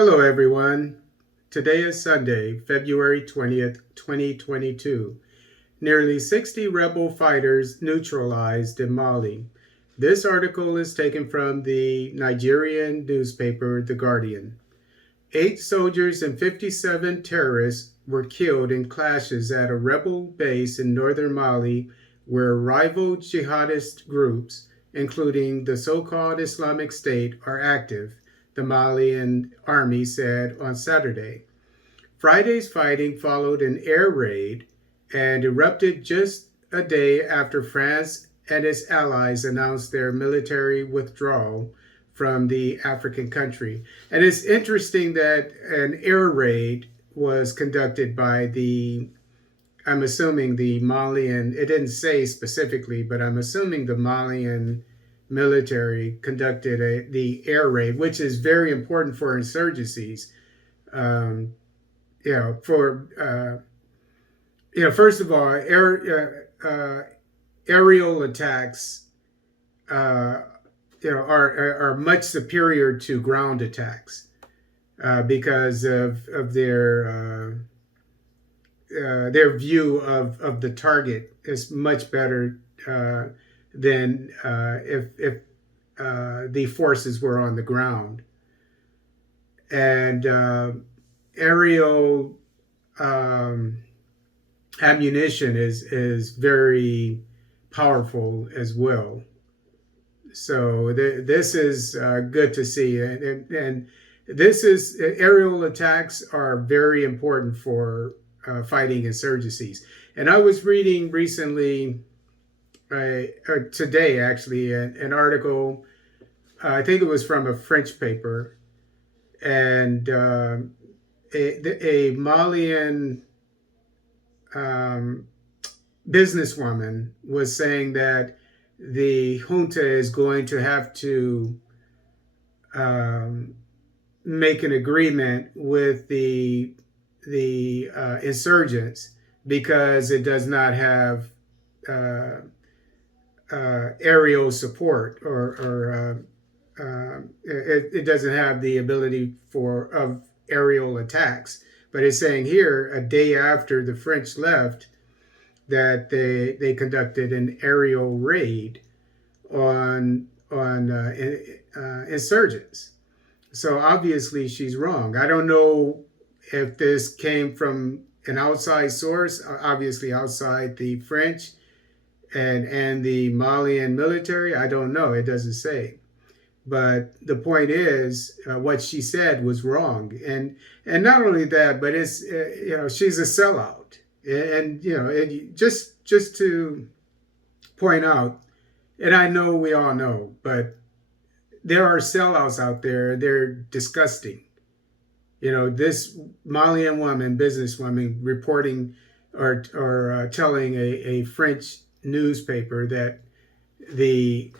Hello, everyone. Today is Sunday, February 20th, 2022. Nearly 60 rebel fighters neutralized in Mali. This article is taken from the Nigerian newspaper, The Guardian. 8 soldiers and 57 terrorists were killed in clashes at a rebel base in northern Mali where rival jihadist groups, including the so-called Islamic State, are active, the Malian army said on Saturday. Friday's fighting followed an air raid and erupted just a day after France and its allies announced their military withdrawal from the African country. And it's interesting that an air raid was conducted by I'm assuming the Malian, it didn't say specifically, but I'm assuming the Malian military conducted the air raid, which is very important for insurgencies. Um, First of all, aerial attacks, uh, are much superior to ground attacks because of their view of the target is much better than if the forces were on the ground. And aerial um, ammunition is very powerful as well. So this is good to see, and this is aerial attacks are very important for fighting insurgencies. And I was reading recently, today actually, an article. I think it was from a French paper, and a Malian businesswoman was saying that the junta is going to have to make an agreement with the insurgents because it does not have uh, aerial support or it doesn't have the ability of aerial attacks. But it's saying here, a day after the French left, that they conducted an aerial raid on insurgents. So obviously she's wrong. I don't know if this came from an outside source, obviously outside the French and the Malian military. I don't know. It doesn't say. But the point is, what she said was wrong, and not only that, but it's she's a sellout, and just to point out, and I know we all know, but there are sellouts out there. They're disgusting. This Malian woman, businesswoman, reporting or telling a French newspaper that the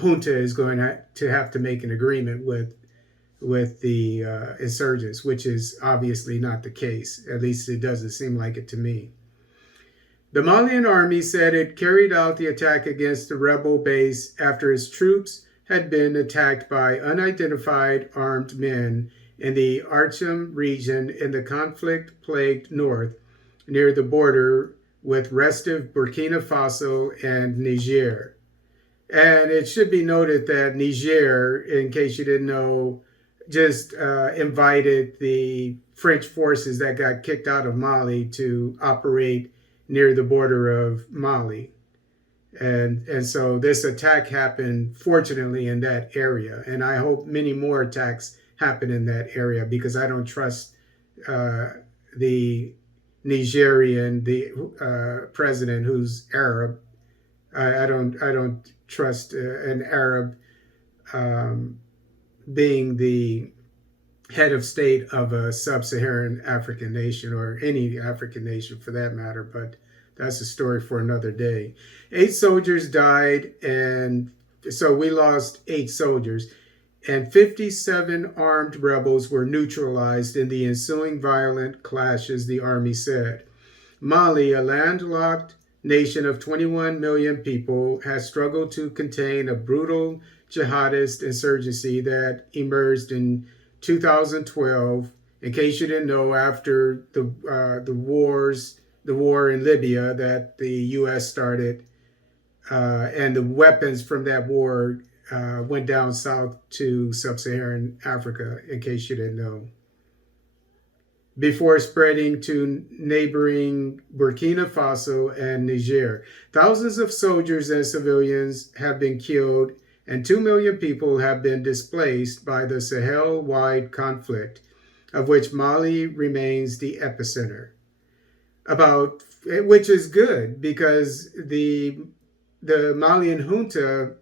junta is going to have to make an agreement with the insurgents, which is obviously not the case. At least it doesn't seem like it to me. The Malian army said it carried out the attack against the rebel base after its troops had been attacked by unidentified armed men in the Archam region in the conflict-plagued north near the border with restive Burkina Faso and Niger. And it should be noted that Niger, in case you didn't know, just invited the French forces that got kicked out of Mali to operate near the border of Mali. And so this attack happened, fortunately, in that area. And I hope many more attacks happen in that area because I don't trust the Nigerian, the president who's Arab. I don't trust an Arab being the head of state of a sub-Saharan African nation, or any African nation for that matter, but that's a story for another day. 8 soldiers died, and so we lost 8 soldiers, and 57 armed rebels were neutralized in the ensuing violent clashes, the army said. Mali, a landlocked nation of 21 million people, has struggled to contain a brutal jihadist insurgency that emerged in 2012. In case you didn't know, after the war in Libya that the U.S. started, and the weapons from that war went down south to sub-Saharan Africa. In case you didn't know, before spreading to neighboring Burkina Faso and Niger. Thousands of soldiers and civilians have been killed, and 2 million people have been displaced by the Sahel wide conflict, of which Mali remains the epicenter. Which is good because the Malian junta,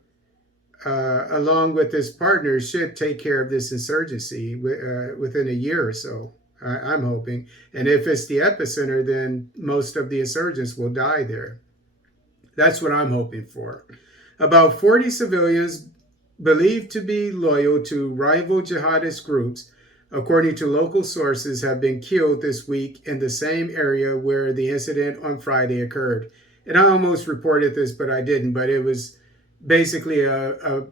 along with his partners, should take care of this insurgency within a year or so. I'm hoping. And if it's the epicenter, then most of the insurgents will die there. That's what I'm hoping for. About 40 civilians believed to be loyal to rival jihadist groups, according to local sources, have been killed this week in the same area where the incident on Friday occurred. And I almost reported this, but I didn't. But it was basically a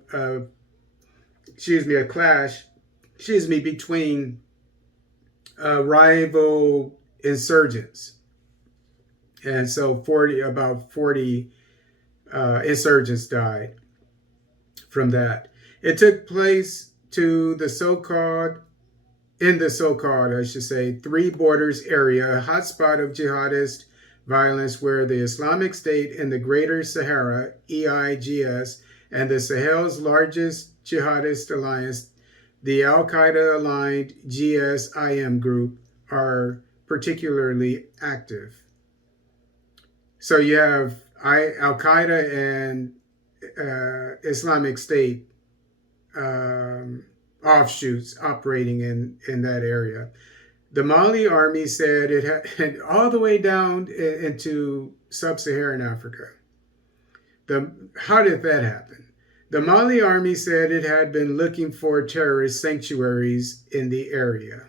clash, between rival insurgents, and so about 40 insurgents died from that. It took place in the so-called, I should say, Three Borders area, a hotspot of jihadist violence where the Islamic State in the Greater Sahara, EIGS, and the Sahel's largest jihadist alliance, the Al-Qaeda-aligned GSIM group, are particularly active. So you have Al-Qaeda and Islamic State offshoots operating in that area. The Mali army said it had all the way down into sub-Saharan Africa. How did that happen? The Mali army said it had been looking for terrorist sanctuaries in the area.